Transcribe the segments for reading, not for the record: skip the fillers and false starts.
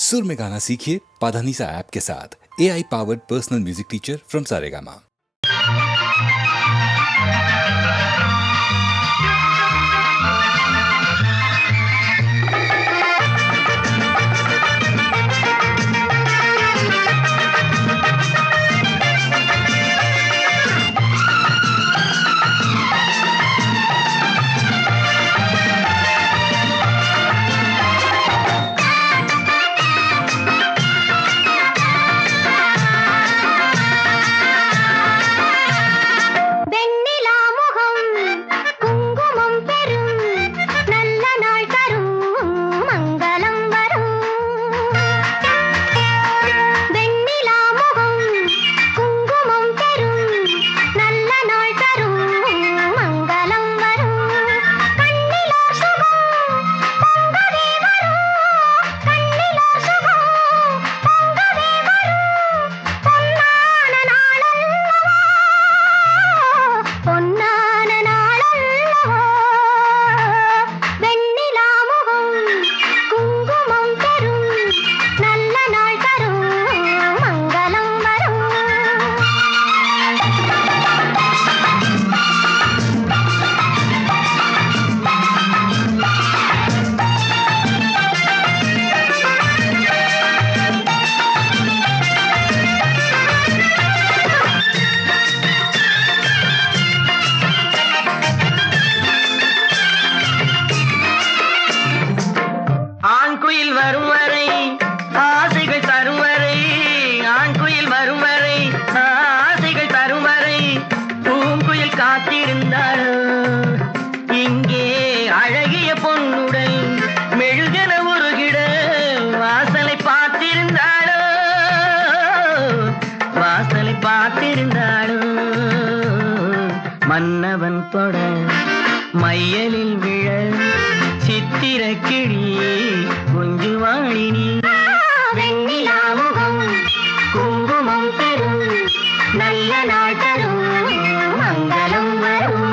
सुर में गाना सीखिए पाधानीसा ऐप के साथ। AI powered personal music teacher from Saregama. மன்னவன் தொட மையலில் விழ சித்திர கிளி குஞ்சுவாழினி வெண்ணிலாமுகம் குங்குமம் பெறும் நல்ல நாள் தரும் மங்களம் வரும்.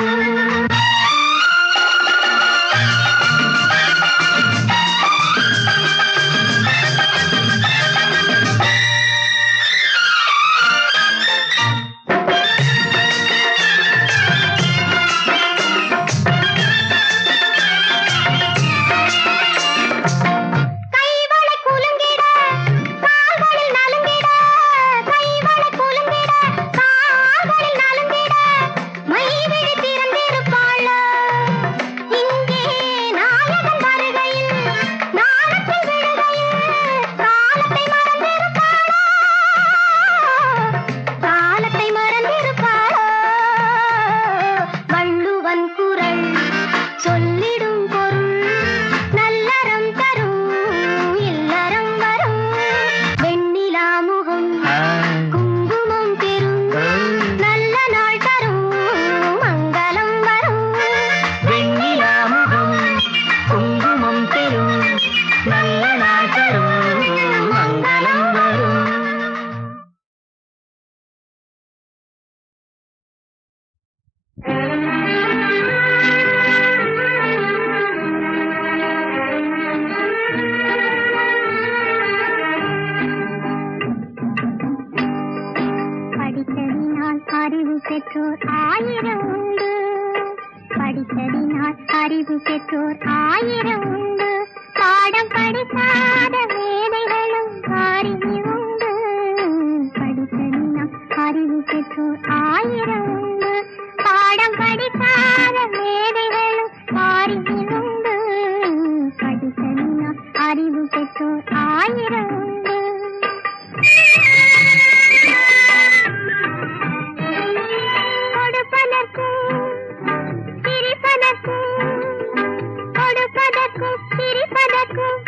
பெற்றோர் ஆயிரம் உண்டு, படித்ததினால் அறிவு பெற்றோர் ஆயிரம் உண்டு, பாடம் படிக்காத மேதைகளும் அறிவு உண்டு. படித்ததினால் அறிவு பெற்றோர் ஆயிரம் உண்டு, பாடம் படிக்காத மேதைகளும் அறிவு உண்டு. படித்ததினால் அறிவு பெற்றோர் ஆயிரம் உண்டு.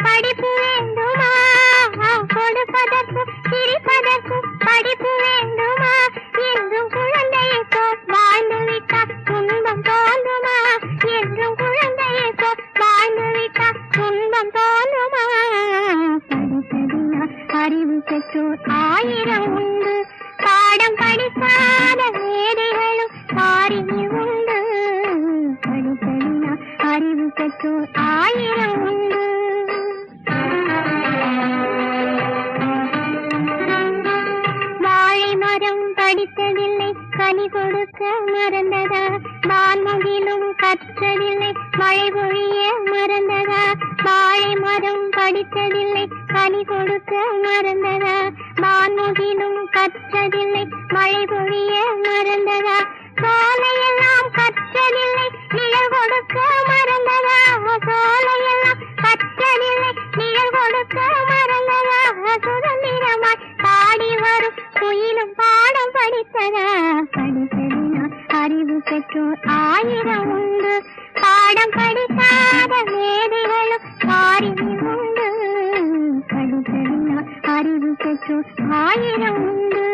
படிப்பு வேண்டுமா, கொடுப்பதற்கும் சிரிப்பதற்கும் படிப்பு வேண்டுமா, என்றும் குழந்தையை போல் வாழ்ந்து விட்டால் துன்பம் தோன்றுமா, என்றும் குழந்தையை போல் வாழ்ந்து விட்டால் துன்பம் தோன்றுமா. படித்ததினால் அறிவு பெற்றோர் ஆயிரம் உண்டு, பாடம் படிக்காத மேதைகளும் பாரினில் உண்டு. படித்ததினால் அறிவு பெற்றோர் ஆயிரம் உண்டு. படித்ததில்லை கனி கொடுக்க மறந்ததா வான்முகிலும் கற்றதில்லை மழை பொழிய மறந்ததா வாழை மரம் படித்ததில்லை கனி கொடுக்க மறந்ததா வான்முகிலும் கற்றதில்லை மழை பொழிய மறந்ததா சோலையெல்லாம் கற்றதில்லை நிழல் கொடுக்க மறந்ததா சோலையெல்லாம் கற்றதில்லை நிழல் கொடுக்க மறந்ததா சுதந்திரமாய் பாடி வரும் குயிலும் பாடம் படித்ததா படித்ததினால் அறிவு பெற்றோர் 1000 உண்டு பாடம் படிக்காத மேதைகளும் பாரினில் உண்டு படித்ததினால் அறிவு பெற்றோர் 1000 உண்டு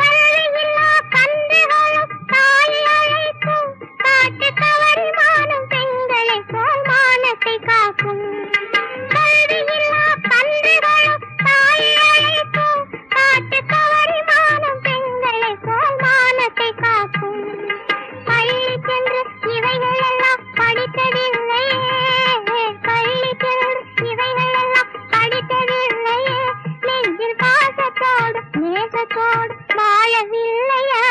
கல்வியில்லா கன்றுகளும் தாயை அழைக்கும் காட்டு கவரி மானும் பெண்களை போல் மானத்தை காக்கும் கல்வியில்லா கன்றுகளும் தாயை அழைக்கும் காட்டு கவரி மானும் பெண்களை போல் மானத்தை காக்கும் பள்ளி சென்று இவைகள் எல்லாம் படித்ததில்லையே பள்ளி சென்று இவைகள் எல்லாம் படித்ததில்லையே நெஞ்சில் பாசத்தோடு நேசத்தோடு வாழவில்லையா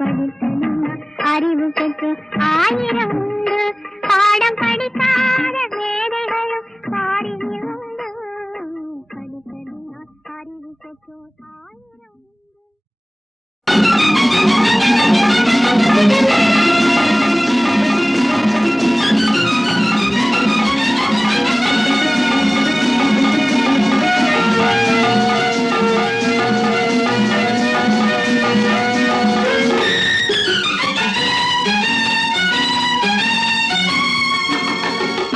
படித்ததினால் அறிவு பெற்று 1000 உண்டு பாடம் படிக்காத மேதைகளும் பாரினில் உண்டு படித்ததினால் அறிவு பெற்றோர் 1000 உண்டு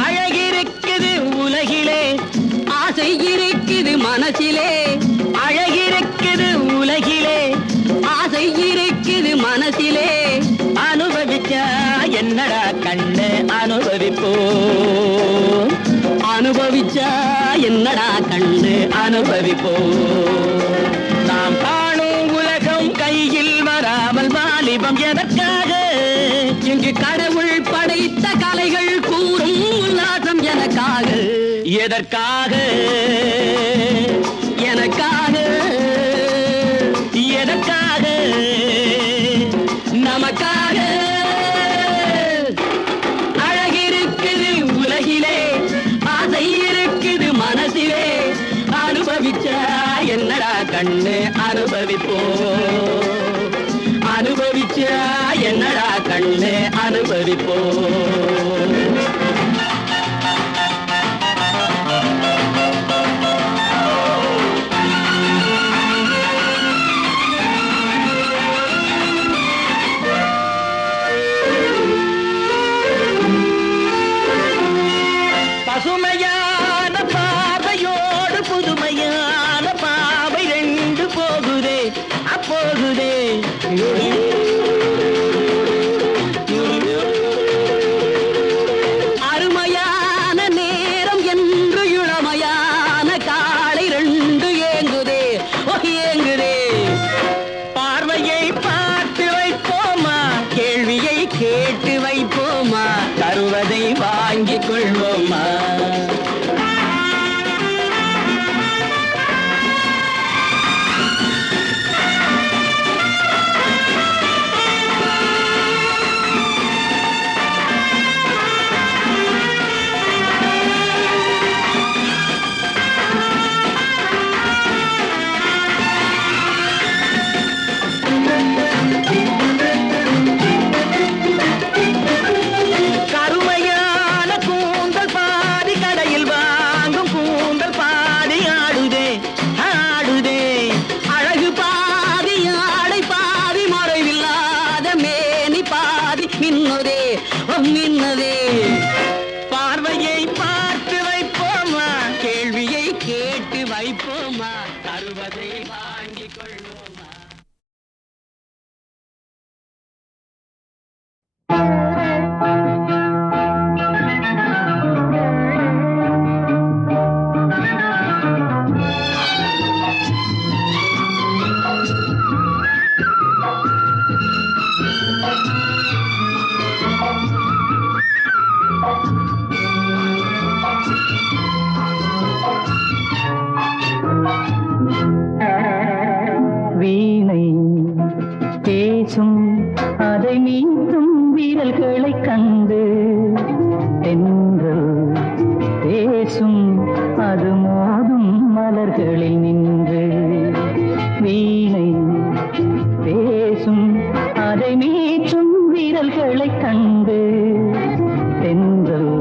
அழகிருக்குது உலகிலே ஆசை இருக்குது மனசிலே அழகிருக்குது உலகிலே ஆசை இருக்குது மனசிலே அனுபவிச்சா என்னடா கண்ணு அனுபவிப்போம் அனுபவிச்சா என்னடா கண்ணு அனுபவிப்போம் நாம் காணும் உலகம் கையில் வராமல் வாலிபம் எதற்காக இங்கு கடவுள் படைத்த கலைகள் கூறும் உல்லாசம் எனக்காக எதற்காக எனக்காக எதற்காக நமக்காக அழகிருக்குது உலகிலே ஆசை இருக்குது மனசிலே அனுபவிச்சா என்னடா கண்ணு அனுபவிப்போம் அனுபவிச்சா என்னடா கண்ணு அனுபவிப்போம் பசுமையான பாவையோடு புதுமையான பாவை 2 போகுதே அப்போகுதே அருமையான நேரம் என்று இளமையான காலை 2 ஏங்குதே ஏங்குதே பார்வையை பார்த்து வைப்போமா கேள்வியை கேட்டு வைப்போமா தருவதை வாங்கிக் கொள்வோமா கருமையான கூந்தல் பாதி கடையில் வாங்கும் கூந்தல் பாதி ஆடுதே ஆடுதே அழகு பாதி ஆடை பாதி மறைவில்லாத மேனி பாதி மின்னுதே மின்னதே பார்வையை பார்த்து வைப்போமா கேள்வியை கேட்டு வைப்போமா தருவதை வாங்கிக் கொள்வோமா பேசும் அதை மீட்டும் வீரல்களை கண்டு தென்றல் பேசும் அது மோதும் மலர்களில் நின்று வீணை பேசும் அதை மீட்டும் வீரல்களை கண்டு தென்றல்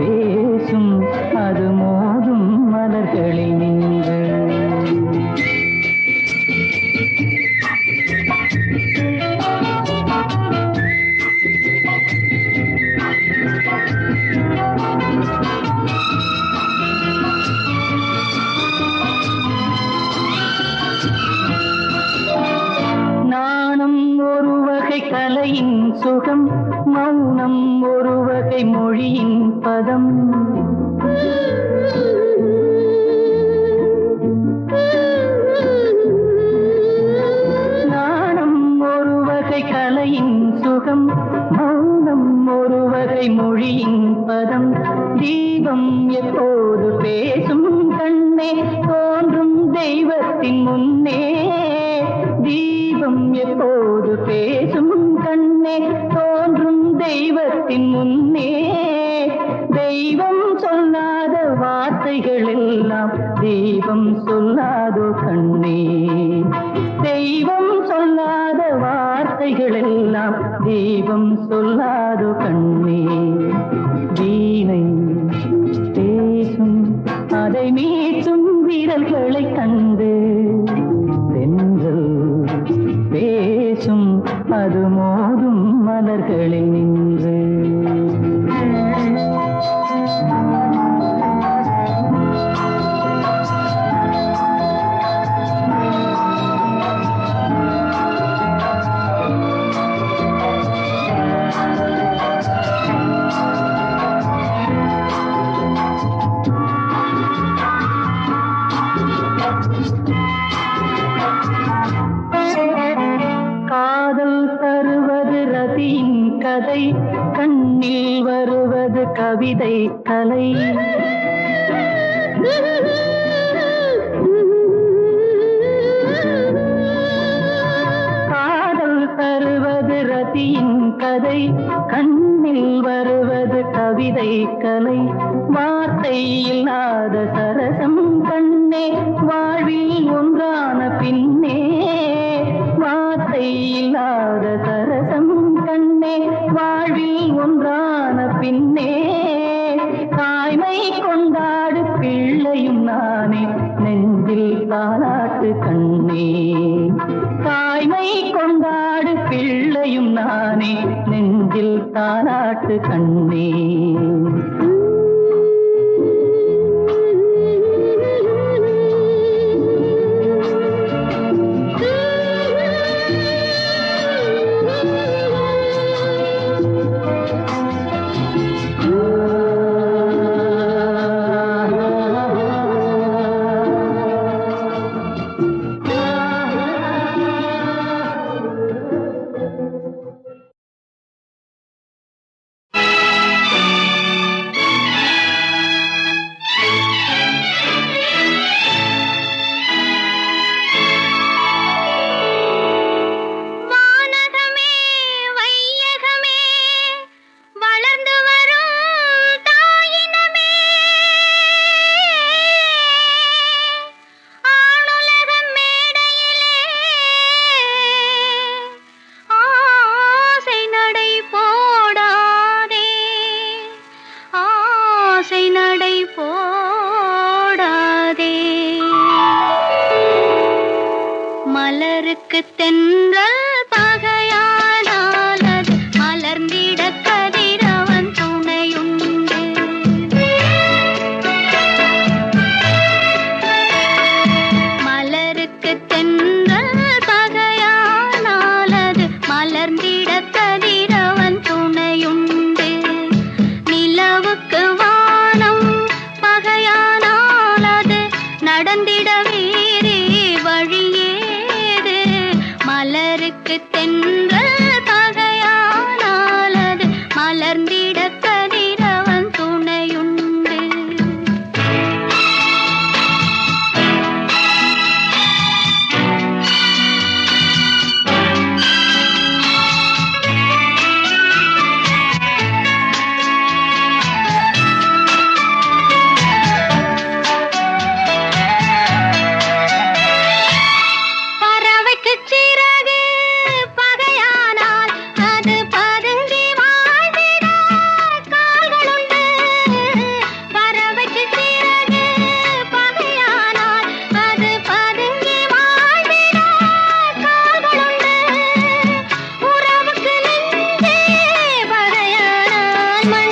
பேசும் அது மோதும் மலர்களில் நின்று நாணம் ஒரு வகை கலையின் சுகம் மௌனம் ஒரு வகை மொழியின் பதம் நாணம் ஒரு வகை கலையின் சுகம் மௌனம் ஒரு வகை மொழியின் பதம் தீபம் எப்போது பேசும் கண்ணே தோன்றும் தெய்வத்தின் முன்னே தீபம் எப்போது பேசும் கண்ணே தோன்றும் தெய்வத்தின் முன்னே தெய்வம் சொல்லாத வார்த்தைகள் எல்லாம் தீபம் சொல்லாதோ கண்ணே தெய்வம் சொல்லாத வார்த்தைகள் எல்லாம் தீபம் சொல்லாதோ கண்ணே வீணை பேசும் அதை மீட்டும் வீரல்களை கண்டு தென்றல் பேசும் அது மோதும் மலர்களில் நின்று காதல் தருவது ரதியின் கதை கண்ணில் வருவது கவிதை கலை காதல் தருவது ரதியின் கதை கண்ணில் வருவது கவிதை கலை வார்த்தை இல்லாத சரசம் கண்ணே வாழ்வில் ஒன்றான பின்னே வார்த்தை இல்லாத சரசம் கண்ணே வாழ்வில் ஒன்றான பின்னே தாய்மை கொண்டாடு பிள்ளையும் நானே நெஞ்சில் தாலாட்டு கண்ணே தாய்மை கொண்டாடு பிள்ளையும் நானே நெஞ்சில் தாலாட்டு கண்ணே மலருக்கு தென்றல் பகையானால் அது மலர்ந்திட கதிரவன் துணையுண்டு. மலருக்கு தென்றல் பகையானால் அது மலர்ந்திட கதிரவன் துணையுண்டு. நிலவுக்கு வானம் பகையானால் அது நடந்திட வேறே வழியேது. மலருக்கு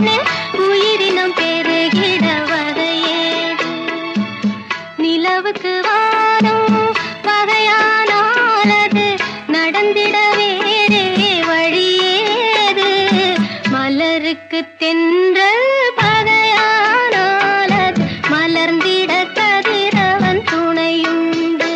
மீன் உயிரினம் பெருகிட வகையேது நிலவுக்கு வானம் வகையானாலது நடந்திட வேறே வழியேது மலருக்கு தென்றல் பகையானாலது மலர்ந்திட கதிரவன் துணையுண்டு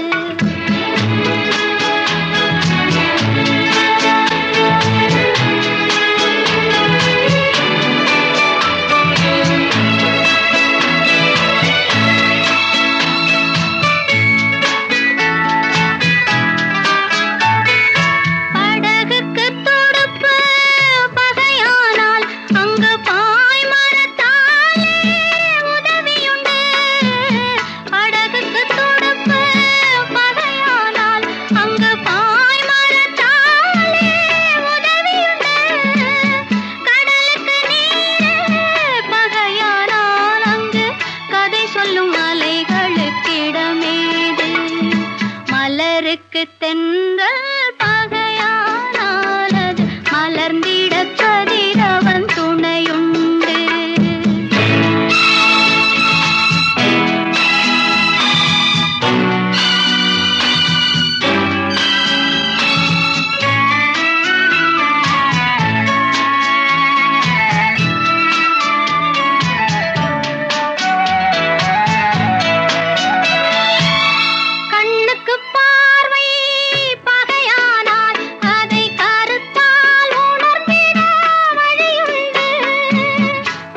படகுக்கு துடுப்பு பகையானால் அங்கு பாய்மரத்தாலே உதவியுண்டு படகுக்கு துடுப்பு பகையானால் அங்கு பாய்மரத்தாலே உதவியுண்டு கடலுக்கு நீர் பகையானால் அங்கு கதை சொல்லும் அலைகளுக்கிடமேது மலருக்கு தென்றல் பகையானாலது மலர்ந்திட கதிரவன் துணையுண்டு கண்ணுக்கு பார்வை பகையானால் அதை கருத்தால் உணர்ந்திட வழியுண்டு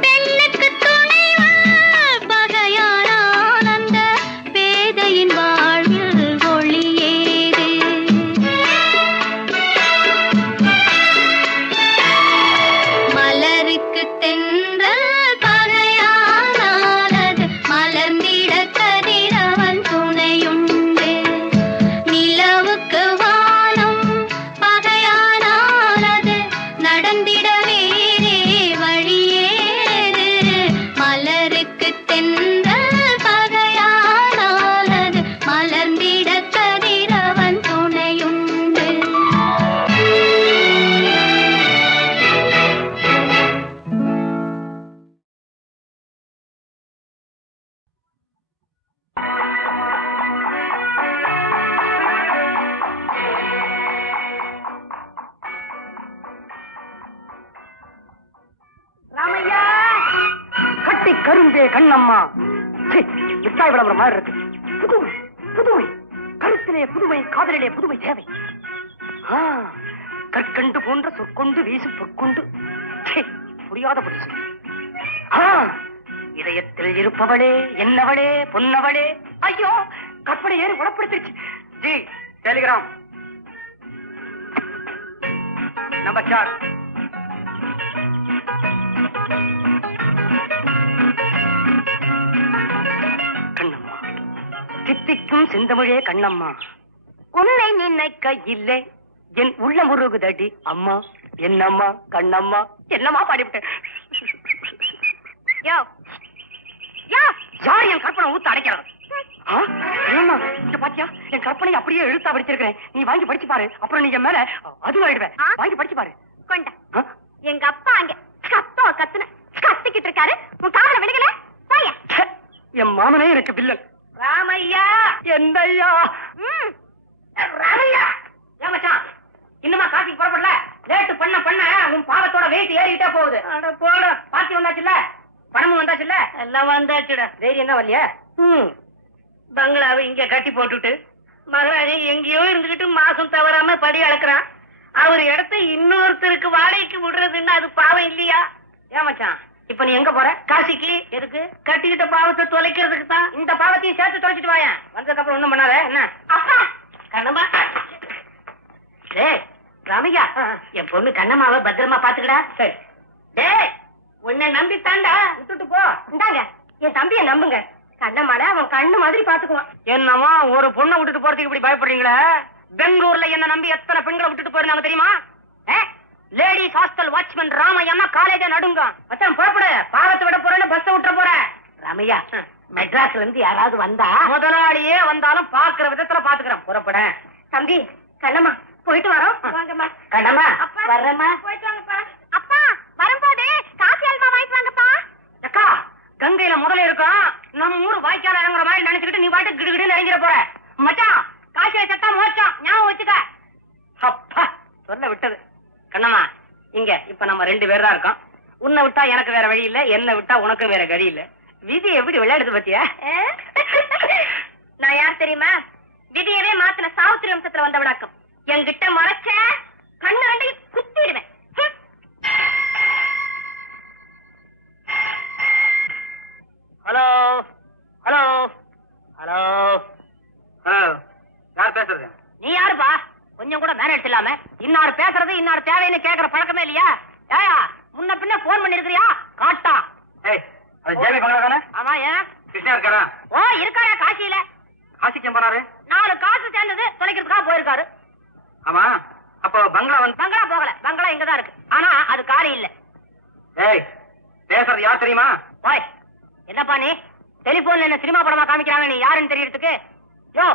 பெண்ணுக்கு துணைவன் பகையானால் அந்த பேதையின் வாழ்வில் ஒளியேது மலருக்கு தென்றல் பகையானாலது மலர்ந்திட கதிரவன் துணையுண்டு நிலவுக்கு வானம் பகையானாலது நடந்திட வேறே வழியேது மலருக்கு தென்றல் பகையானாலது மலர்ந்திட கதிரவன் துணையுண்டு ராமையா கட்டி கரும்பே கண்ணம்மா ச்சீ, மிட்டாய் விளம்பரம் மாதிரி இருக்கு புதுமை புதுமை கருத்திலே புதுமை காதலிலே புதுமை தேவை ஆ, கற்கண்டு போன்ற சொற்கொண்டு வீசும் பொற்கொண்டு ச்சீ, புரியாத புதுசு ஆ, இதயத்தில் இருப்பவளே என்னவளே பொன்னவளே ஐயோ கற்பனை ஏறி குணப்படுத்திருச்சு ஜி டெலிகிராம் நம்பர் 4 கண்ணம்மா சித்திக்கும் செந்தமிழே கண்ணம்மா உன்னை நினைக்க இல்லை என் உள்ள முருகுதடி அம்மா என்னம்மா கண்ணம்மா என்னம்மா பாடிவிட்டேன் யோ யோ யார் என் கற்பனை ஊத்து அடைக்கிறார் ஏமா இங்க பாத்தியா என் கற்பனை அப்படியே எழுத்தா படிச்சிருக்கிறேன் நீ வாங்கி படிச்சு பாரு அப்புறம் நீ என் மேல அது ஆயிடுவேன் வாங்கி படிச்சு பாரு கொண்டா எங்க அப்பா அங்க கத்தோ கத்துன கத்திக்கிட்டு இருக்காரு உன் காதுல விழுகல போய ச்சே, என் மாமனே எனக்கு வில்லன் ராமையா என்னையா ராமையா ஏன் மச்சான் இன்னுமா காசிக்கு புறப்படல லேட்டு பண்ண பண்ண உன் பாவத்தோட வெயிட் ஏறிட்டே போகுது அட போட பாத்தி வந்தாச்சுல்ல பணமும் வந்தாச்சுல்ல எல்லாம் வந்தாச்சுடா தைரியம் தான் வரலையா பங்களாவை இங்க கட்டி போட்டுட்டு மகாராஜா எங்கேயோ இருந்துகிட்டு மாசம் தவறாம படி அளக்குறான் அவர் இடத்த இன்னொருத்தருக்கு வாடகைக்கு விடுறதுன்னு அது பாவம் இல்லையா ஏன் மச்சான் இப்ப நீ எங்க போற காசிக்கு எதுக்கு கட்டிக்கிட்ட பாவத்தை தொலைக்கிறதுக்கு தான் இந்த பாவத்தையும் சேர்த்து தொலைச்சிட்டு வாயேன் வந்ததுக்கு அப்புறம் ஒண்ணும் பண்ணாத என்ன அப்பா கண்ணம்மா டேய் ராமையா என் பொண்ணு கண்ணம்மாவை பத்திரமா பாத்துக்கடா சரி டேய் உன்னை நம்பித்தாண்டா விட்டுட்டு போ இந்தாங்க என் தம்பியை நம்புங்க கண்ணம்மால அவன் கண்ணு மாதிரி பாத்துக்குவான் என்னமா ஒரு பொண்ணை விட்டுட்டு போறதுக்கு இப்படி பயப்படுறீங்களே பெங்களூர்ல என்ன நம்பி எத்தனை பெண்களை விட்டுட்டு போயிருந்தாங்க தெரியுமா லேடிஸ் ஹாஸ்டல் வாட்ச்மேன் ராமையா காலேஜ நடுங்க மச்சான் புறப்படு பாவத்தை விட போறேன்னு பஸ் விட்டுற போற ராமையா மெட்ராஸ்ல இருந்து யாராவது வந்தா முதலாளியே வந்தாலும் பாக்குற விதத்துல பாத்துக்கிறேன் புறப்பட தம்பி கண்ணம்மா போயிட்டு வரோம் வாங்கம்மா கண்ணம்மா அப்பா வர்றேம்மா போயிட்டு வாங்கப்பா அப்பா வரும்போது காசி அல்வா வாங்கிட்டு நம்ம ஊர் வாய்க்கால இறங்குற மாதிரி நினைச்சுக்கிட்டு நீ பாட்டு கிடுகிடுன்னு இறங்கிற போற. மச்சான் காசியை சத்தா மோச்சான், ஞாபகம் வச்சுக்க. அப்பா சொல்ல விட்டது. கண்ணம்மா இங்க இப்ப நம்ம 2 பேர் தான் இருக்கோம். உன்னை விட்டா எனக்கு வேற வழி இல்ல, என்ன விட்டா உனக்கு வேற கழி இல்ல. விதி எப்படி விளையாடுது பத்தியா? நான் யார் தெரியுமா? விதியவே மாத்தின சாவித்திரி வம்சத்துல வந்த விடாக்கம். என்கிட்ட மறைச்ச கண்ணு ரெண்டையும் குத்திடுவேன். ஹலோ ஹலோ ஹலோ ஹலோ, யார் பேசுறது? நீ யாருப்பா? கொஞ்சம் கூட மேனேஜ் இல்லாம இன்னார் பேசுறது இன்னார் தேவைன்னு கேக்குற பழக்கமே இல்லையா? ஏயா முன்ன பின்ன போன் பண்ணிருக்கிறியா? காட்டா. ஏய் அது ஜேபி பங்களா தானே? ஆமா. ஏன் கிருஷ்ணா இருக்காரா? ஓ இருக்காரா? காசியில. காசிக்கு போறாரு? 4 காசு சேர்ந்தது தொலைக்கிறதுக்காக போயிருக்காரு. ஆமா. அப்போ பங்களா பங்களா போகல, பங்களா இங்கதான் இருக்கு. ஆனா அது காரி இல்ல. ஏய் பேசுறது யார் தெரியுமா? ஓய் என்னப்பா நீ டெலிபோன்ல என்ன சினிமா படமா காமிக்கிறாங்க, நீ யாருன்னு தெரியறதுக்கு? யோ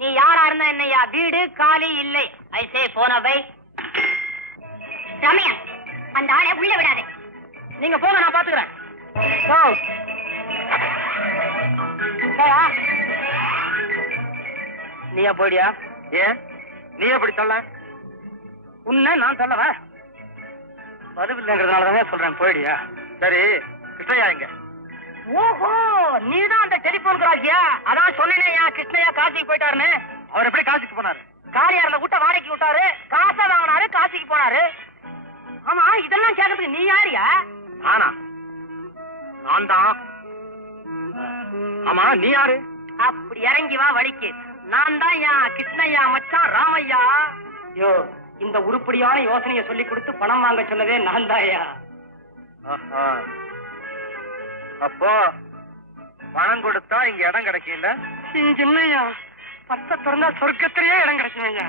நீ யாரா இருந்தா என்னையா? வீடு காலி இல்லை. ஐ சே போன வை. ரம்யா, அந்த ஆளை உள்ள விடாதே. நீங்க போங்க, நான் பாத்துக்கிறேன். நீயா போயிடியா? ஏன் நீ எப்படி சொல்ல? உன்ன நான் சொல்லவா? பதிவில்லைங்கிறதுனாலதானே சொல்றேன், போயிடியா? சரி கிருஷ்ணயா எங்க? ஓஹோ நீதான் அந்த டெலிபோன் ராஜியா? அதான் சொன்னேயா கிருஷ்ணயா காசிக்கு போயிட்டாருன்னு. அவர் எப்படி காசிக்கு போனாரு? காரியா இருந்த கூட்ட வாடகைக்கு விட்டாரு, காசை வாங்கினாரு, காசிக்கு போனாரு. ஆமா இதெல்லாம் கேட்கறதுக்கு நீ யாரியா? ஆனா நான் தான். ஆமா நீ யாரு? அப்படி இறங்கி வா வழிக்கு. நான் தான் யா கிருஷ்ணய்யா மச்சான் ராமையா. யோ இந்த உருப்படியான யோசனையை சொல்லி கொடுத்து பணம் வாங்க சொன்னதே நான் தான்யா. அப்போ பணம் கொடுத்தா இங்க இடம் கிடைக்கும்ல? சின்னையா பத்த திறந்தா சொர்க்கத்திலேயே இடம் கிடைக்குங்க.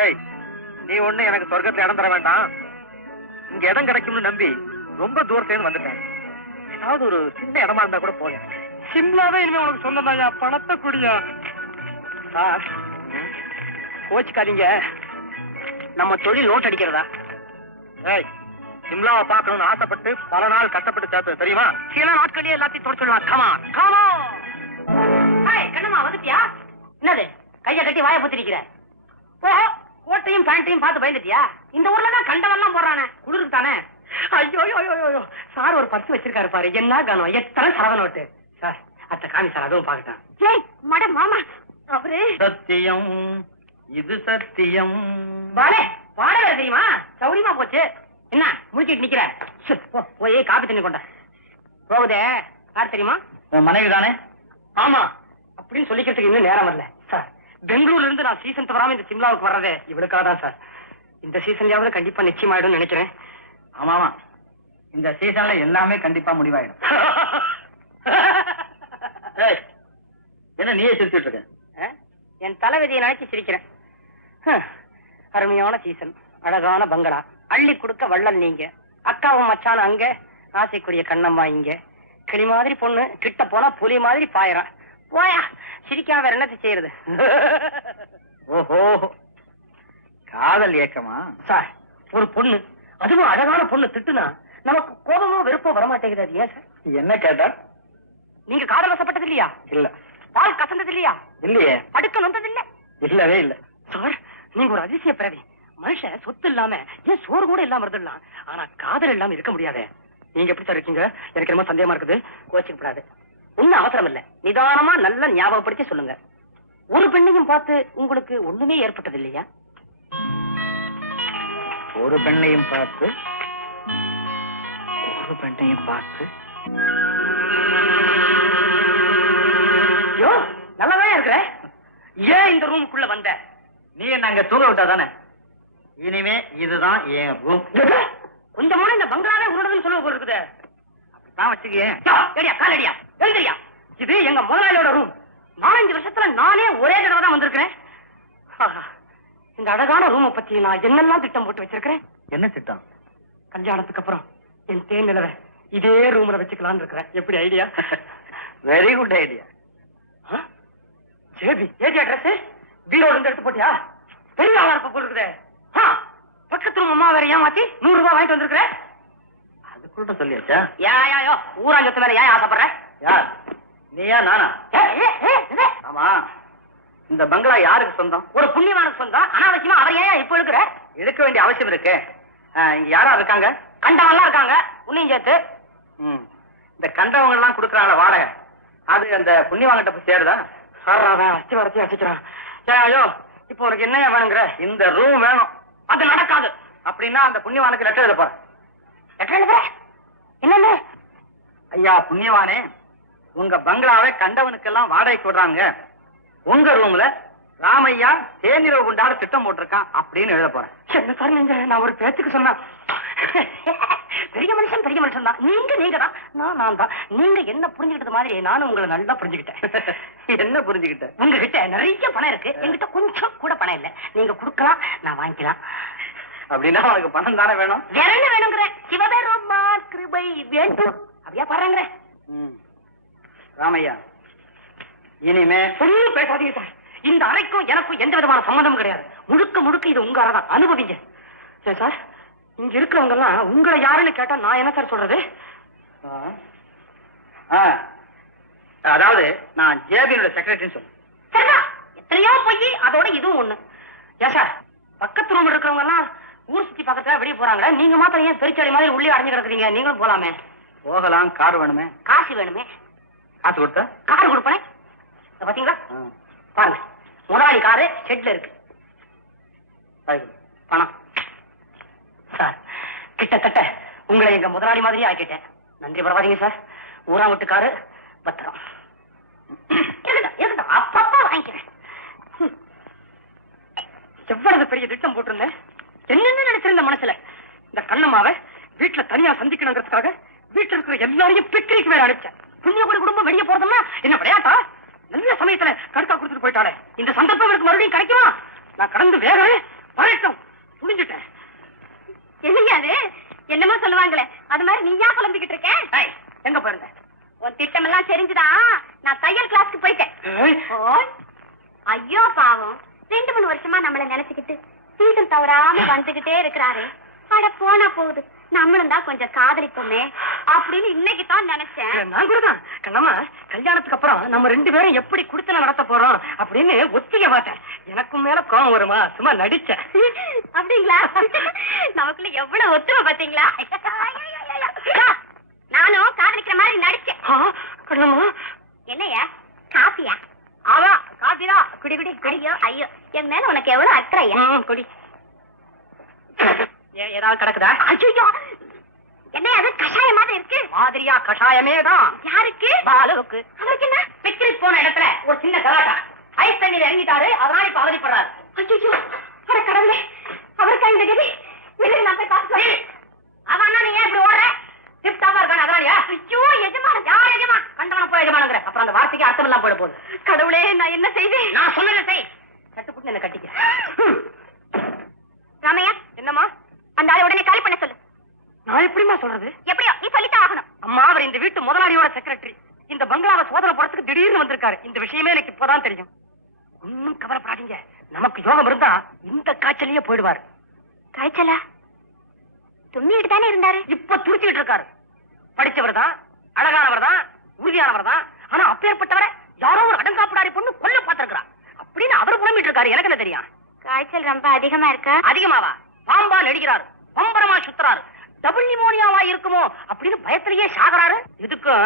ஏய் நீ ஒண்ணு எனக்கு சொர்க்கத்துல இடம் தர வேண்டாம். இங்க இடம் கிடைக்கும்னு நம்பி ரொம்ப தூரத்துல இருந்து வந்துட்டேன். ஏதாவது ஒரு சின்ன இடமா இருந்தா கூட போய். சிம்லாவே இனிமே உனக்கு சொன்னதாயா, பணத்தை குடியா. சார் கோச்சுக்காதீங்க, நம்ம தொழில் நோட் அடிக்கிறதா. ஏய் சிம்லாவை பார்க்கணும்னு ஆசைப்பட்டு பல நாள் கஷ்டப்பட்டு சேர்த்து தெரியுமா? சில நாட்களே எல்லாத்தையும் தொடச்சிடலாம். Come on come on. ஹாய் கண்ணம்மா வந்துட்டியா? என்னது கைய கட்டி வாயை பத்திரிக்கிற? ஓ கோட்டையும் பேண்ட்டையும் பார்த்து பயந்துட்டியா? இந்த ஊர்ல தான் கண்டவெல்லாம் போடுறானே, குளிருக்கு தானே. ஐயோ ஐயோ சார் ஒரு பர்ஸ் வச்சிருக்காரு பாரு, என்ன காணும் எத்தனை சரவ நோட்டு. சார் அத்த காமி சார், அதுவும் பாக்கட்டான். ஏய் மட மாமா, அவரு சத்தியம் இது சத்தியம். பாலே பாடவே தெரியுமா? சௌரியமா போச்சு. என்ன முடிச்சிட்டு நிக்கிற? போய் காப்பி தண்ணி கொண்ட. போகுதே யார் தெரியுமா? மனைவி தானே? ஆமா அப்படின்னு சொல்லிக்கிறதுக்கு இன்னும் நேரம் வரல சார். பெங்களூர்ல இருந்து நான் சீசன் தவறாம இந்த சிம்லாவுக்கு வர்றதே இவளுக்காக தான் சார். இந்த சீசன்லயாவது கண்டிப்பா நிச்சயமாயிடும் நினைக்கிறேன். ஆமாமா இந்த சீசன்ல எல்லாமே கண்டிப்பா முடிவாயிடும். என்ன நீயே சிரிச்சுட்டு இருக்க? என் தலைவிதியை நினைச்சு சிரிக்கிறேன். அருமையான சீசன், அழகான பங்களா, அள்ளி கொடுக்க வள்ளல் நீங்க, அக்காவும் மச்சான் அங்க, ஆசைக்குரிய கண்ணம்மா இங்க, கிளி மாதிரி பொண்ணு கிட்ட போனா புலி மாதிரி பாயிரம். போயா சிரிக்காம வேற என்னத்தை செய்யறது? ஓஹோ காதல் ஏக்கமா சார்? ஒரு பொண்ணு, அதுவும் அழகான பொண்ணு திட்டுனா நமக்கு கோபமோ வெறுப்போ வரமாட்டேங்குது. அது ஏன் சார்? என்ன கேட்டா? நீங்க காதல் வசப்பட்டது இல்லையா? இல்ல. பால் கசந்தது இல்லையா? இல்லையே. படுக்க வந்தது இல்ல? இல்லவே இல்ல. சார் நீங்க ஒரு அதிசய பிறவி. மனுஷன் சொத்து இல்லாம ஏன் சோறு கூட இல்லாம இருந்துடலாம், ஆனா காதல் இல்லாம இருக்க முடியாது. நீங்க எப்படி சார் இருக்கீங்க? எனக்கு ரொம்ப சந்தேகமா இருக்குது. கோச்சிக்கப்படாது, ஒன்னும் அவசரம் இல்ல. நிதானமா நல்லா ஞாபகப்படுத்தி சொல்லுங்க. ஒரு பெண்ணையும் பார்த்து உங்களுக்கு ஒண்ணுமே ஏற்பட்டது இல்லையா? ஒரு பெண்ணையும் பார்த்து நல்லாதான் இருக்கிற. ஏன் இந்த ரூமுக்குள்ள வந்த? நீ என்ன அங்க தூங்க விட்டா தானே? இனிமே இதுதான் என் ரூம். கொஞ்சம் இந்த பங்களாவே உருடுதுன்னு சொல்ல போல இருக்குது. அப்படித்தான் வச்சுக்கியா காலடியா எழுதியா. இது எங்க முதலாளியோட ரூம். 4-5 வருஷத்துல நானே ஒரே தடவை தான் வந்திருக்கிறேன். இந்த அழகான ரூமை பத்தி நான் என்னெல்லாம் திட்டம் போட்டு வச்சிருக்கிறேன். என்ன திட்டம்? கல்யாணத்துக்கு அப்புறம் என் தேன் நிலவை இதே ரூம்ல வச்சுக்கலான்னு இருக்கிறேன். எப்படி ஐடியா? Very good idea. சேபி ஏஜி அட்ரஸ் பீரோல இருந்து எடுத்து போட்டியா? பெரிய ஆளா போல இருக்குதே. பக்கத்து ரூம் அம்மா வேற ஏமாத்தி 100 ரூபாய் வாங்கிட்டு வந்திருக்கிறேன். அதுக்குள்ள சொல்லியாச்சா? யோ ஊராஞ்சத்து மேல ஏன் ஆசைப்படுற? யார் நீயா நானா? ஆமா, இந்த பங்களா யாருக்கு சொந்தம்? ஒரு புண்ணியவானுக்கு சொந்தம். அனாவசியமா அவர் ஏன் இப்ப இருக்கிற? எடுக்க வேண்டிய அவசியம் இருக்கு. இங்க யாரா இருக்காங்க? கண்டவன்லாம் இருக்காங்க, உன்னையும் சேர்த்து. இந்த கண்டவங்க எல்லாம் கொடுக்கறாங்க வாடகை, அது அந்த புண்ணியவாங்கிட்ட போய் சேருதா? அச்சு வரச்சி அடிச்சுக்கிறான். ஐயோ, இப்போ உனக்கு என்ன வேணுங்கிற? இந்த ரூம் வேணும். அது நடக்காது. அப்படின்னா அந்த புண்ணியவானுக்கு லெட்டர் எழுத போறேன். லெட்டர் எழுதுற? என்னன்னு? ஐயா புண்ணியவானே, உங்க பங்களாவை கண்டவனுக்கெல்லாம் வாடகைக்கு விடுறாங்க. உங்க ரூம்ல ராமையா தேநீரவு குண்டாட திட்டம் போட்டிருக்கான் அப்படின்னு எழுத போறேன். என்ன சார் நீங்க? நான் ஒரு பேச்சுக்கு சொன்னா பெரிய மனுஷன் தான். நீங்க தான், நான் தான். நீங்க என்ன புரிஞ்சுக்கிட்டது மாதிரி நானும் உங்களை நல்லா புரிஞ்சுக்கிட்டேன். என்ன புரிஞ்சுக்கிட்ட? உங்ககிட்ட நிறைய பணம் இருக்கு, என்கிட்ட கொஞ்சம் கூட பணம் இல்ல. நீங்க குடுக்கலாம், நான் வாங்கிக்கலாம். அப்படின்னா உனக்கு பணம் தானே வேணும்? வேற என்ன வேணுங்கிற? சிவபெருமா கிருபை வேண்டும் அப்படியா பாருங்கிற. ராமையா, இனிமே ஒன்னும் பேசாதீங்க சார். இந்த அறைக்கும் எனக்கும் எந்த விதமான சம்பந்தமும் கிடையாது. முழுக்க முழுக்க இது உங்க அறை தான், அனுபவிங்க. சரி சார், இங்க இருக்கிறவங்க எல்லாம் உங்களை யாருன்னு கேட்டா நான் என்ன சார் சொல்றது? அதாவது நான் ஜேபியோட செக்ரட்டரின்னு சொல்லு. சரிதா, எத்தனையோ போய் அதோட இதுவும் ஒண்ணு. ஏன் சார், பக்கத்து ரூம் இருக்கிறவங்க எல்லாம் ஊர் சுத்தி பக்கத்துல வெளியே போறாங்க, நீங்க மாத்திரம் ஏன் பெருச்சாடி மாதிரி உள்ளே அடைஞ்சு கிடக்குறீங்க? நீங்களும் போலாமே. போகலாம், கார் வேணுமே. காசு வேணுமே. காசு கொடுத்தா கார் கொடுப்பனே. பாத்தீங்களா, பாருங்க, முதலாளி காரு ஷெட்ல இருக்கு. பணம் சார், கிட்டத்தட்ட உங்களை எங்க முதலாளி மாதிரியே ஆக்கிட்டேன். நன்றி பரவாதீங்க சார். ஊரா விட்டுக்காரு பத்திரம். அப்பப்பா வாங்கிக்கிறேன். எவ்வளவு பெரிய திட்டம் போட்டிருந்தேன். என்னென்ன நினைச்சிருந்த மனசுல. இந்த கண்ணம்மாவை வீட்டுல தனியா சந்திக்கணுங்கிறதுக்காக வீட்டுல இருக்கிற எல்லாரையும் பிக்னிக் வேற அனுப்பிச்சேன். புண்ணிய கூட குடும்பம் வெளியே போறதுன்னா என்ன விளையாட்டா? நல்ல சமயத்துல கடுக்கா கொடுத்துட்டு போயிட்டாலே. இந்த சந்தர்ப்பம் எனக்கு மறுபடியும் கிடைக்குமா? நான் கடந்து வேற வரட்டும் துணிஞ்சிட்டேன். என்னையா அது? என்னமோ சொல்லுவாங்களே, அது மாதிரி நீயா புலம்பிக்கிட்டு இருக்க? எங்க போயிருந்த? உன் திட்டம் எல்லாம் தெரிஞ்சுதான் நான் தையல் கிளாஸ்க்கு போயிட்டேன். ஐயோ பாவம், 2-3 வருஷமா நம்மள நினைச்சுக்கிட்டு சீசன் தவறாம வந்துகிட்டே இருக்கிறாரு. அட போனா போகுது, நம்மளும் தான் கொஞ்சம் காதலிப்போமே அப்படின்னு இன்னைக்கு தான் நினைச்சேன். நான் கூட தான் கண்ணம்மா, கல்யாணத்துக்கு அப்புறம் நம்ம 2 பேரும் எப்படி குடுத்தல நடத்த போறோம் அப்படின்னு ஒத்திக்க பார்த்தேன். எனக்கும் மேல கோபம் வருமா, சும்மா நடிச்சேன். அப்படிங்களா? நமக்குள்ள எவ்வளவு ஒத்துமை பாத்தீங்களா? நானும் காதலிக்கிற மாதிரி நடிச்சேன். கண்ணம்மா, என்னையா காப்பியா? அவா காப்பிதான். குடி குடி. ஐயோ ஐயோ, என் மேல உனக்கு எவ்வளவு அக்கறையா? குடி. ஏதாவது கிடக்குதா? ஐயோ, என்ன அது கஷாயம் மாதிரி இருக்கு? மாதிரியா கஷாயமே தான். யாருக்கு? பாலுவுக்கு. அவருக்கு என்ன? பிக்னிக் போன இடத்துல ஒரு சின்ன கலாட்டா. ஐஸ் தண்ணீர் இறங்கிட்டாரு, அதனால இப்ப அவதிப்படுறாரு. ஐயோ, அட கடவுளே, அவருக்கா இந்த கதி? வெளியே நான் போய் பார்த்து. அவன் நீ ஏன் இப்படி ஓடுற? டிப் டாப்பா இருக்கான அதனாலயா? ஐயோ எஜமான். யார் எஜமான்? கண்டவன போய் எஜமானுங்கிற. அப்புறம் அந்த வார்த்தைக்கு அர்த்தம் எல்லாம் போயிட போகுது. கடவுளே, நான் என்ன செய்வேன்? நான் சொன்னதை செய். கட்டுப்புட்டு என்ன கட்டிக்க. ராமையா, என்னம்மா? அந்த ஆளை உடனே காலி பண்ண சொல்லு. நான் எப்படிமா சொல்றது? எப்படியோ நீ சொல்லித்தான் ஆகணும். அம்மா, அவர் இந்த வீட்டு முதலாளியோட செக்ரட்டரி. இந்த பங்களாவை சோதனை போறதுக்கு திடீர்னு வந்திருக்காரு. இந்த விஷயமே எனக்கு இப்பதான் தெரியும். ஒன்னும் கவலைப்படாதீங்க, நமக்கு யோகம் இருந்தா இந்த காய்ச்சலையே போயிடுவாரு. காய்ச்சலா? தும்மிட்டு தானே இருந்தாரு. இப்ப துடிச்சுக்கிட்டு இருக்காரு. படிச்சவர் தான், அழகானவர் தான், உறுதியானவர் தான். ஆனா அப்பேற்பட்டவரை யாரோ ஒரு அடங்காப்பிடாரி பொண்ணு கொல்ல பாத்திருக்கிறா அப்படின்னு அவர் புலம்பிட்டு இருக்காரு. எனக்கு என்ன தெரியும்? காய்ச்சல் ரொம்ப அதிகமா இருக்கா? அதிகமாவா? பாம்பா நடிக்கிறாரு, பம்பரமா சுத்துறாரு, டபுள் நிமோனியாவா இருக்குமோ அப்படின்னு பயத்திலேயே சாகுறாரு. இதுக்கும்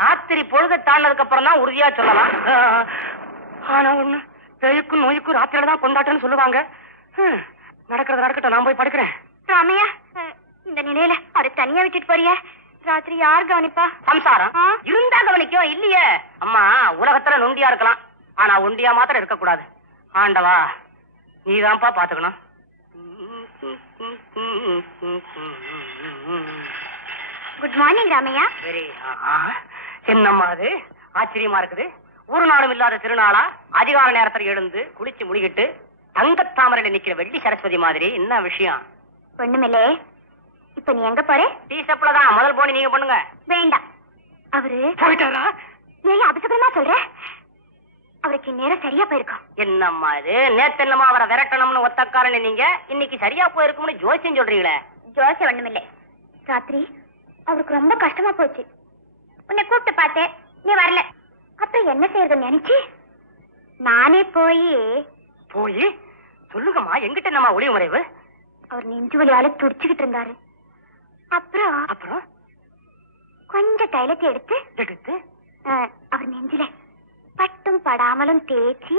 ராத்திரி பொழுது தாண்டதுக்கு அப்புறம் தான் உறுதியா சொல்லலாம். ஆனா ஒண்ணு, பேய்க்கும் நோய்க்கும் ராத்திரில தான் கொண்டாட்டம்னு சொல்லுவாங்க. நடக்கிறது நடக்கட்டும், நான் போய் படுக்கிறேன். ராமையா, இந்த நிலையில அவரை தனியா விட்டுட்டு போறிய? ராத்திரி யார் கவனிப்பா? சம்சாரம் இருந்தா கவனிக்கும், இல்லையே. அம்மா, உலகத்துல நொண்டியா இருக்கலாம், ஆனா ஒண்டியா மாத்திரம் இருக்க கூடாது. ஆண்டவா, நீதான்ப்பா பாத்துக்கணும். Good morning Ramaiah. சரி, என்னம்மா அது ஆச்சரியமா இருக்குது. ஒரு நாளும் இல்லாத திருநாளா அதிகார நேரத்தில் எழுந்து குளிச்சு முடிக்கிட்டு தங்கத்தாமரையில நிக்கிற வெள்ளி சரஸ்வதி மாதிரி. என்ன விஷயம்? ஒண்ணுமில்லே. இப்ப நீ எங்க போற? டீ சப்லதான். முதல் போனி நீங்க பண்ணுங்க. வேண்டாம், அவரு போயிட்டாரா? ஏன் அபிசகமா சொல்ற? அவருக்கு நேரம் சரியா போயிருக்கும். என்னம்மா இது, நேத்து என்னமா அவரை விரட்டணும்னு ஒத்தக்காரன்னு நீங்க இன்னைக்கு சரியா போயிருக்கும்னு ஜோசியம் சொல்றீங்களே. ஜோசியம் ஒண்ணுமில்லை. ராத்திரி அவருக்கு ரொம்ப கஷ்டமா போச்சு. உன்னை கூப்பிட்டு பார்த்தேன், நீ வரல. அப்புறம் என்ன செய்யறதுன்னு நினைச்சு நானே போய் சொல்லுங்கம்மா, எங்கிட்ட நம்ம ஒளிவு முறைவு? அவர் நெஞ்சு வலியால துடிச்சுக்கிட்டு இருந்தாரு. அப்புறம் கொஞ்சம் தைலத்தை எடுத்து அவர் நெஞ்சில பட்டும் படாமலும் தேய்ச்சி.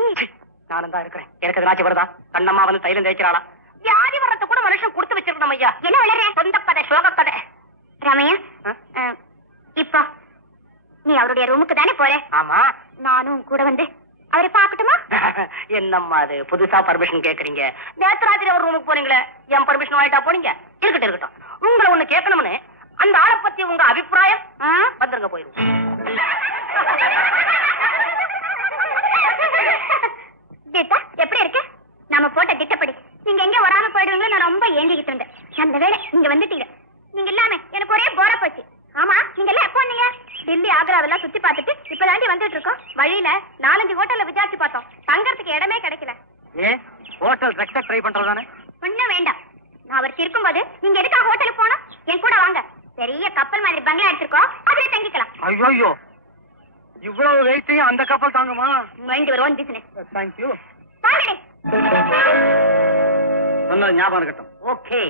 நானும் தான் இருக்கிறேன். எனக்கு எதுனாச்சும் வருதா? கண்ணம்மா வந்து தைலம் தேய்க்கிறாளா? வியாதி வர்றத கூட மனுஷன் கொடுத்து வச்சிருக்கணும் ஐயா. என்ன வளர சொந்த கதை, சோக கதை. ரமையா, இப்போ நீ அவருடைய ரூமுக்கு தானே போற? ஆமா. நானும் கூட வந்து அவரை பாக்கட்டுமா? என்னம்மா அது புதுசா பர்மிஷன் கேக்குறீங்க? நேத்து ராத்திரி ஒரு ரூமுக்கு போறீங்களே, என் பர்மிஷன் வாங்கிட்டா போனீங்க? இருக்கட்டும். உங்களை ஒண்ணு கேட்கணும்னு, அந்த ஆளை பத்தி உங்க அபிப்பிராயம் வந்துருங்க, போயிருவோம். கீதா, எப்படி இருக்கு? நாம போட்ட திட்டப்படி நீங்க எங்க வராம போயிடுவீங்களோ நான் ரொம்ப ஏங்கிக்கிட்டு இருந்தேன். அந்த வேளை நீங்க வந்துட்டீங்க. நீங்க இல்லாம எனக்கு ஒரே போர போச்சு. ஆமா, நீங்க எல்லாம் எப்போ வந்தீங்க? டெல்லி, ஆக்ராவெல்லாம் சுத்தி பார்த்துட்டு இப்ப தாண்டி வந்துட்டு இருக்கோம். வழியில 4-5 ஹோட்டல்ல விசாரிச்சு பார்த்தோம். தங்கறதுக்கு இடமே கிடைக்கல. ஏன் ஹோட்டல் ரெக்ஸா ட்ரை பண்றதானே? ஒண்ணும் வேண்டாம். நான் அவருக்கு இருக்கும்போது நீங்க எதுக்கா ஹோட்டலுக்கு போனோம்? என் கூட வாங்க. பெரிய கப்பல் மாதிரி பங்களா எடுத்திருக்கோம், அதுல தங்கிக்கலாம். ஐயோ, இவ்வளவு வெயிட்டையும் அந்த கப்பல் தாங்குமா? Mind your own business. Thank you. வாங்கடி. சொன்னது ஞாபகம் இருக்கட்டும். ஓகே,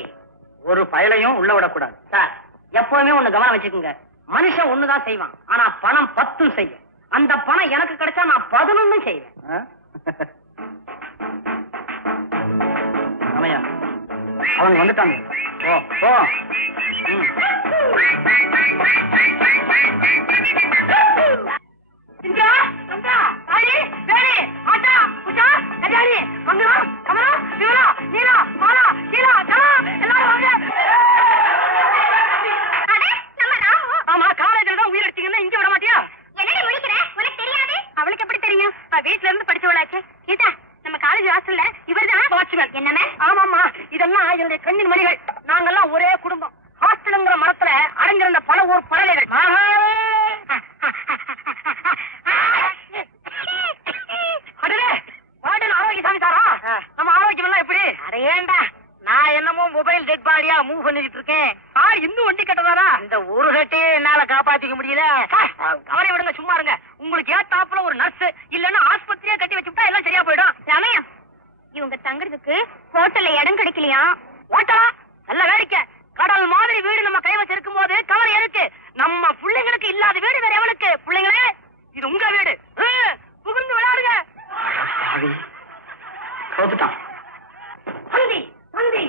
ஒரு பயலையும் உள்ள விடக்கூடாது. சார், எப்பவுமே ஒண்ணு கவனம் வச்சுக்கோங்க. மனுஷன் ஒண்ணுதான் செய்வான், ஆனா பணம் 10 செய்யும். அந்த பணம் எனக்கு கிடைச்சா நான் 11 செய்வேன். ஆமையா, அவங்க வந்துட்டாங்க. ஓ ஆமா, காலேஜ்ல தான் உயிர் எடுத்தீங்கன்னா இங்க விட மாட்டியா? என்னடி முடிக்கிற? உனக்கு தெரியாது? அவளுக்கு எப்படி தெரியும்? வீட்டுல இருந்து படிச்சவளாச்சு. கீதா, நம்ம காலேஜ் ஹாஸ்டல்ல இவர்தான் வாட்ச்மேன். என்னமே? ஆமாமா, இதெல்லாம் என்னுடைய கண்ணின் மணிகள். நாங்கெல்லாம் ஒரே குடும்பம். ஹாஸ்டலுங்கிற மரத்துல அடைஞ்சிருந்த பல ஊர் பறவைகள். அடடே, வார்டன் ஆரோக்கியசாமி சாரா? நம்ம ஆரோக்கியம் எல்லாம் எப்படி? அட ஏண்டா, நான் என்னமோ மொபைல் டெட் பாடியா மூவ் பண்ணிட்டு இருக்கேன். இன்னும் வண்டி கட்டதாரா? இந்த ஒரு கட்டையே என்னால காப்பாத்திக்க முடியல. கவலை விடுங்க, சும்மா இருங்க. உங்களுக்கு ஏத்தாப்புல ஒரு நர்ஸ் இல்லன்னா ஆஸ்பத்திரியே கட்டி வச்சுட்டா எல்லாம் சரியா போயிடும். ரமயா, இவங்க தங்கறதுக்கு ஹோட்டல்ல இடம் கிடைக்கலையா? ஓட்டா நல்ல வேடிக்கை. கடல் மாதிரி வீடு நம்ம கை வச்சிருக்கும் போது கவலை எதுக்கு? நம்ம பிள்ளைங்களுக்கு இல்லாத வீடு வேற எவனுக்கு? பிள்ளைங்களே, இது உங்க வீடு. புகுந்து விளையாடுங்க. தந்தி தந்தி,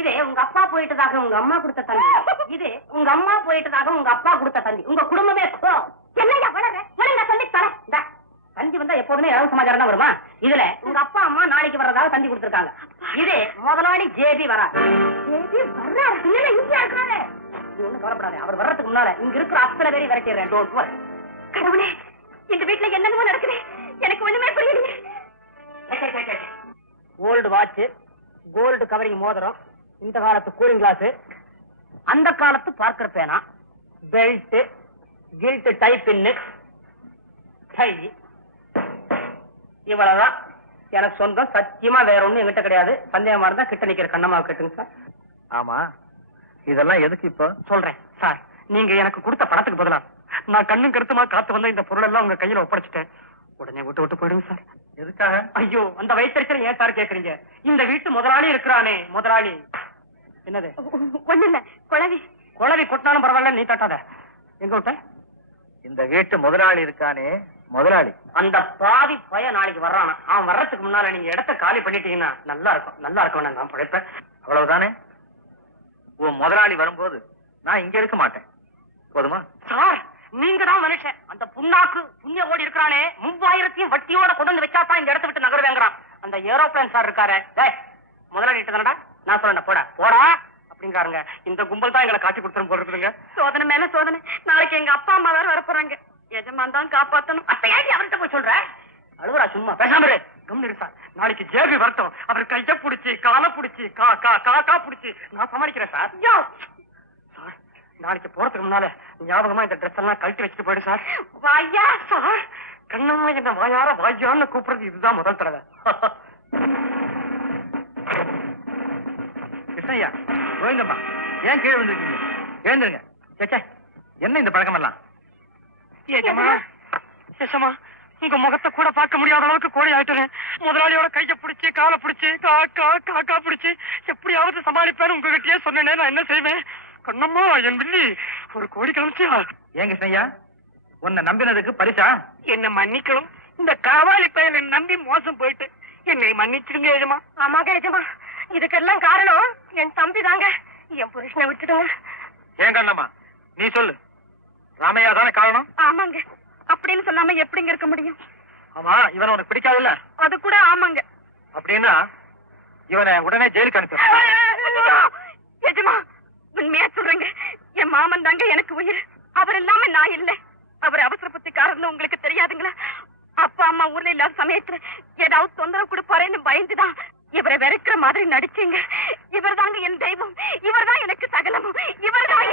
இது உங்க அப்பா போயிட்டதாக உங்க அம்மா கொடுத்த தந்தி. இது உங்க அம்மா போயிட்டதாக உங்க அப்பா கொடுத்த தந்தி. உங்க குடும்பமே என்னையா வளர? ஒழுங்கா சொல்லி தர. தந்தி வந்தா எப்போதுமே இளவு சமாச்சாரம் தான் வருமா? இதுல உங்க அப்பா அம்மா நாளைக்கு வர்றதாக தந்தி கொடுத்திருக்காங்க. இது முதலாளி ஜேபி வரா. ஜேபி வர்றாரு? இல்ல, இங்க இருக்காரு. நீ ஒண்ணும் கவலைப்படாத. அவர் வர்றதுக்கு முன்னால இங்க இருக்கிற அத்தனை பேரையும் விரட்டிடுறேன். Don't worry. கடவுளே, இந்த வீட்டுல என்னென்னமோ நடக்குது. எனக்கு ஒண்ணுமே புரியலையே. கோல்டு வாட்ச், கோல்டு கவரிங் மோதிரம், இந்த காலத்து கூலிங் கிளாஸ், அந்த காலத்து பார்க்கர் பேனா, பெல்ட், கில்ட் டை பின்னு, டை. இவ்வளவுதான் எனக்கு சொந்தம். சத்தியமா வேற ஒண்ணும் எங்கிட்ட கிடையாது. சந்தேகமா இருந்தா கிட்ட நிக்கிற கண்ணம்மாவை கேட்டுங்க சார். ஆமா, இதெல்லாம் எதுக்கு இப்போ? சொல்றேன் சார். நீங்க எனக்கு கொடுத்த பணத்துக்கு பதிலா நான் கண்ணும் கருத்துமா காத்து வந்த இந்த பொருள் எல்லாம் உங்க கையில ஒப்படைச்சிட்டேன். உடனே விட்டு போயிடுங்க சார். எதுக்காக? ஐயோ, அந்த வயிற்றுச்சல் ஏன் சார் கேக்குறீங்க? இந்த வீட்டு முதலாளி இருக்கிறானே, முதலாளி. என்னது? ஒண்ணு இல்ல, குழவி. குழவி கொட்டினாலும் பரவாயில்ல, நீ தட்டாத. எங்க விட்ட? இந்த வீட்டு முதலாளி இருக்கானே, முதலாளி. அந்த பாவி பய நாளைக்கு வர்றானா? அவன் வர்றதுக்கு முன்னால நீங்க இடத்த காலி பண்ணிட்டீங்கன்னா நல்லா இருக்கும். நல்லா இருக்கும், நான் பழைப்பேன். அவ்வளவுதானே? உன் முதலாளி வரும்போது நான் இங்க இருக்க மாட்டேன். போதுமா? சார், நீங்க தான் மனுஷன். அந்த புண்ணாக்கு புண்ணிய ஓடி இருக்கிறானே, 3000 வட்டியோட கொண்டு வந்து வச்சா தான் இந்த இடத்த விட்டு நகருவேங்கிறான். அந்த ஏரோப்ளேன் சார் இருக்காரு. முதலாளி தானடா, நான் சொல்றேன் போடா போடா அப்படிங்காருங்க. இந்த கும்பல் தான் எங்களை காட்டி கொடுத்துரும் போல இருக்குதுங்க. சோதனை மேல சோதனை. நாளைக்கு எங்க அப்பா அம்மா வேற வரப்போறாங்க. எஜமான் தான் காப்பாத்தணும். அப்ப ஏன் அவர்கிட்ட போய் சொல்ற? அழுவரா சும்மா பேசாம இரு. கம்முனு இரு சார். நாளைக்கு ஜேபி வரட்டும். அவர் கைய புடிச்சு காலை புடிச்சு கா புடிச்சு நான் சமாளிக்கிறேன் சார். சார், நாளைக்கு போறதுக்கு முன்னால ஞாபகமா இந்த ட்ரெஸ் எல்லாம் கழட்டி வச்சுட்டு போயிடு சார். வாயா சார், கண்ணம்மா என்ன வாயார வாயான்னு கூப்பிடுறது இதுதான் முதல் தடவை. கிருஷ்ணய்யா, கோவிந்தம்மா, ஏன் கீழே வந்துருக்கீங்க? எழுந்துருங்க. சேச்சே, என்ன இந்த பழக்கம் எல்லாம்? ஏஜமா ஏசமா உங்க முகத்தை கூட பார்க்க முடியாத அளவுக்கு கோழி ஆயிட்டுறேன். முதலாளியோட கைய பிடிச்சி காலை பிடிச்சி காக்கா பிடிச்சி எப்படியாவது சமாளிப்பேன்னு உங்ககிட்டயே சொன்னேனே. நான் என்ன செய்வேன்? கண்ணம்மா என் வில்லி ஒரு கோடி கிளம்பிச்சியா? ஏன் கிருஷ்ணய்யா, உன்னை நம்பினதுக்கு பரிசா? என்ன மன்னிக்கணும். இந்த காவாலி பையனை நம்பி மோசம் போயிட்டு என்னை மன்னிச்சிடுங்க ஏஜமா. ஆமாங்க எஜமா, இதுக்கெல்லாம் காரணம் என் தம்பி தாங்க. என் புருஷனை விட்டுடுங்க. ஏன் கண்ணம்மா நீ சொல்லு, ராமையா தானே காரணம்? ஆமாங்க, அப்படின்னு சொல்லாம எப்படிங்க இருக்க முடியும்? ஆமா, இவனை உனக்கு பிடிக்காதுல்ல? அது கூட ஆமாங்க. அப்படின்னா இவனை உடனே ஜெயிலுக்கு அனுப்பி. எஜமா, உண்மையா சொல்றேங்க, என் மாமன் தாங்க எனக்கு உயிர். அவர் இல்லாம நான் இல்லை. அவர் அவசர புத்திக்காரர்னு உங்களுக்கு தெரியாதுங்களா? அப்பா அம்மா ஊர்ல இல்லாத சமயத்துல ஏதாவது தொந்தரவு கொடுப்பாரேன்னு பயந்துதான் இவரை வெறுக்கிற மாதிரி நடிச்சீங்க. இவர் தாங்க என் தெய்வம். இவர் தான் எனக்கு சகலமும். இவர் தான்